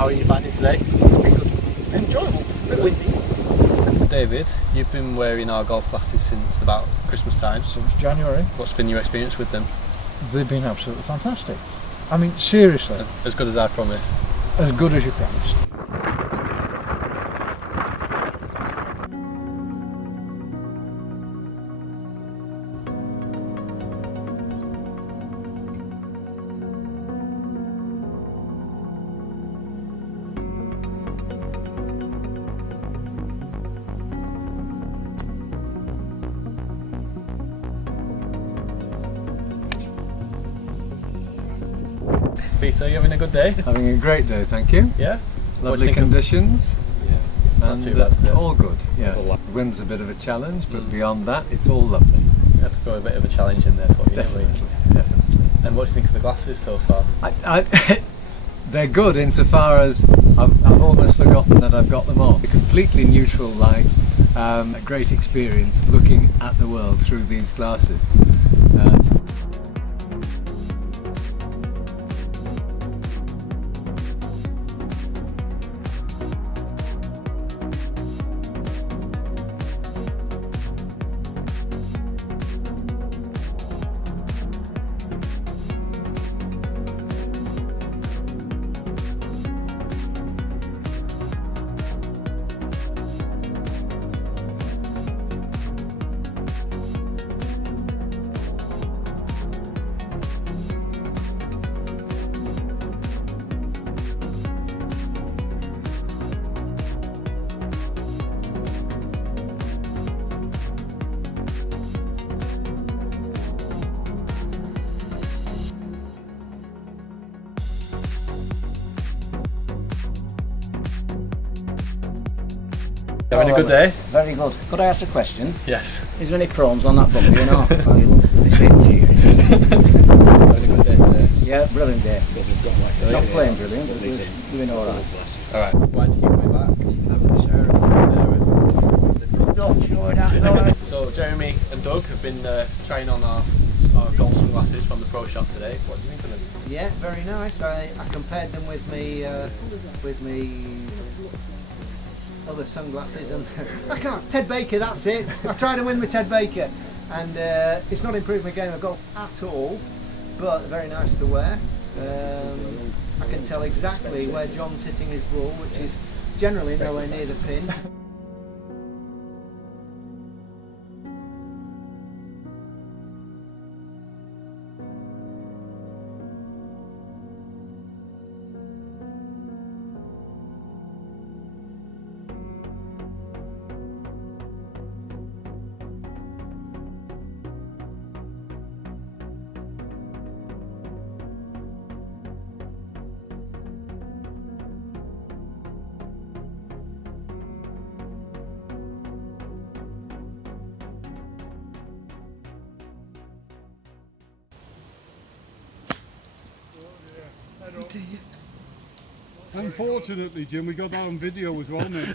how are you finding today? Pretty good. Enjoyable. A bit windy. David, you've been wearing our golf glasses since about Christmas time. Since January. What's been your experience with them? They've been absolutely fantastic. I mean, seriously. As good as I promised. As good as you promised. Peter, you having a good day? Having a great day, thank you. Yeah? Lovely conditions. Not And too bad, is it? all good, yes. The wind's a bit of a challenge, but beyond that, it's all lovely. We had to throw a bit of a challenge in there for you, didn't we? Definitely. And what do you think of the glasses so far? They're good insofar as I've almost forgotten that I've got them on. A completely neutral light, a great experience looking at the world through these glasses. Having a good day? Very good. Could I ask a question? Yes. Is there any prawns on that bumper, you know? This ain't cheering. Having a good day today? Yeah, brilliant day. Not playing brilliant, but we're doing alright. Alright. Why did you keep coming back? Don't show that, So Jeremy and Doug have been trying on our golf sunglasses from the pro shop today. What do you think of them? Yeah, very nice. I compared them with me other sunglasses, and I can't. Ted Baker, that's it. I've tried to win with Ted Baker, and it's not improved my game of golf at all. But very nice to wear. I can tell exactly where John's hitting his ball, which is generally nowhere near the pin. Unfortunately, Jim, we got that on video as well, mate.